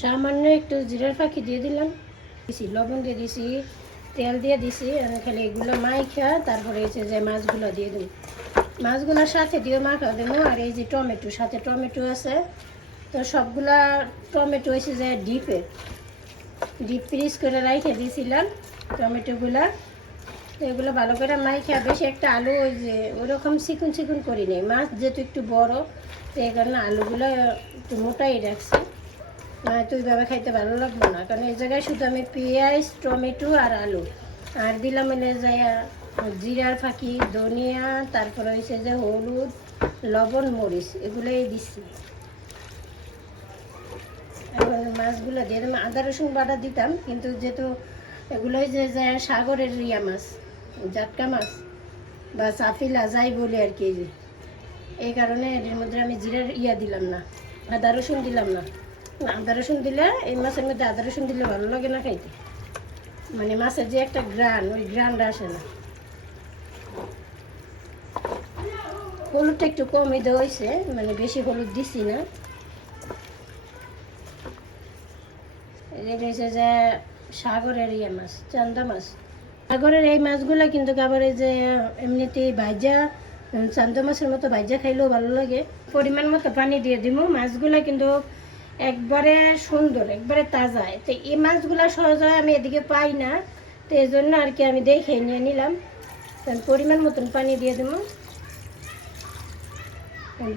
সামান্য একটু জিরার ফাঁকি দিয়ে দিলাম, দিছি লবণ দিয়ে দিছি, তেল দিয়ে দিছি। আমি খালি এগুলো মাইখা তারপরে হচ্ছে যে মাছগুলো দিয়ে দিই, মাছগুলোর সাথে দিয়ে মাখা দেবো। আর এই যে টমেটো, সাথে টমেটো আছে, তো সবগুলা টমেটো হয়েছে যে ডিপ ফ্রিজ করে রাইখে দিয়েছিলাম টমেটোগুলা। তো এগুলো ভালো করে মাইখা, বেশি একটা আলু ওই যে ওরকম চিকুন চিকুন করি নেই, মাছ যেহেতু একটু বড়, তো এই কারণে আলুগুলো একটু মোটাই রাখছি, তো ওইভাবে খাইতে ভালো লাগবে না। কারণ এই জায়গায় শুধু আমি পেঁয়াজ, টমেটো আর আলু আর দিলাম এনে যায় জিরার ফাঁকি, ধনিয়া, তারপরে হয়েছে যে হলুদ, লবণ, মরিচ, এগুলোই দিচ্ছি। এখন মাছগুলো দিয়ে দিলাম, আদা রসুন বাটা দিতাম, কিন্তু যেহেতু এগুলোই যে সাগরের রিয়া মাছ, জাটকা মাছ বা চাপিলা যাই বলি আর কি, এই কারণে এর মধ্যে আমি জিরার দিলাম না, আদা রসুন দিলাম না। আদা রসুন দিলে এই মাছের মধ্যে আদা রসুন দিলে ভালো লাগে না খাইতে, মানে মাছের যে একটা গ্রান, ওই গ্রানটা আসে না। হলুদটা একটু কমই দেওয়া হয়েছে, মানে বেশি হলুদ দিছি না। এটা হচ্ছে যে সাগরের মাছ, চান্দা মাছ। সাগরের এই মাছগুলো কিন্তু আবার এই যে এমনিতেই ভাজা, চান্দা মাছের মতো ভাজা খাইলেও ভালো লাগে। পরিমাণ মতো পানি দিয়ে দিব। মাছগুলো কিন্তু একবারে সুন্দর, একবারে তাজা। তো এই মাছগুলো সহজে আমি এদিকে পাই না, তো এই জন্য আর কি আমি দেখে নিয়ে নিলাম। পরিমাণ মতন পানি দিয়ে দেবো,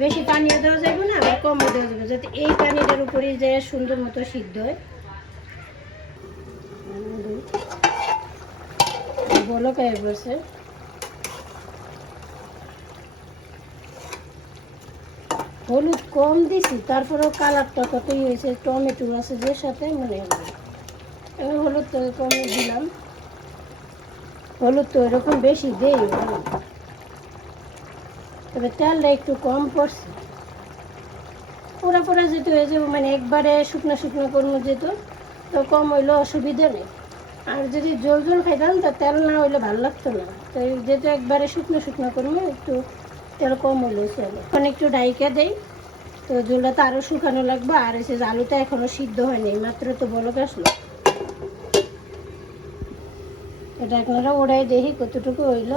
বেশি পানিও দেওয়া যাবে না, আবার কমও দেওয়া যাবে, যাতে এই পানিটার উপরেই যে সুন্দর মতো সিদ্ধ হয়। বলক হয়ে পড়ছে, হলুদ কম দিছি, তারপরেও কালারটা কতই হয়েছে, টমেটো আছে যে সাথে মনে হয়। এবার হলুদ তো কম দিলাম, হলুদ তো এরকম বেশি দেই, তবে তেলটা একটু কম পড়ছে। পোড়া পোড়া যেতে হয়েছে, মানে একবারে শুকনো শুকনো করবো যেত, তো কম হইলে অসুবিধা নেই। আর যদি জল জল খাইতাম তো তেল না হইলে ভালো লাগতো না, তো যেহেতু একবারে শুকনো শুকনো করবো, একটু তেল কম হইলেও চলে। এখন একটু ডাইকা দেই, তো জলটা তো আরও শুকানো লাগবে। আর এসে আলুটা এখনও সিদ্ধ হয়নি, মাত্র তো বলক আসলো। এটা আপনারা ওড়াই দেখি কতটুকু হইল।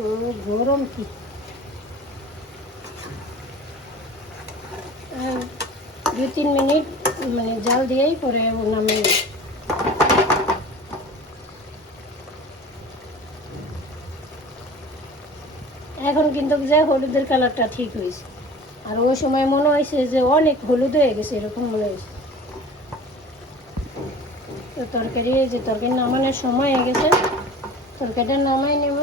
ও গরম কি, 2-3 মিনিট মানে জাল দিয়েই পরে নামে। এখন কিন্তু যে হলুদের কালারটা ঠিক হয়েছে, আর ওই সময় মনে হয়েছে যে অনেক হলুদ হয়ে গেছে, এরকম মনে হয়েছে। তো তরকারি, যে তরকারি নামানোর সময় হয়ে গেছে, তরকারিটা নামাই নেব।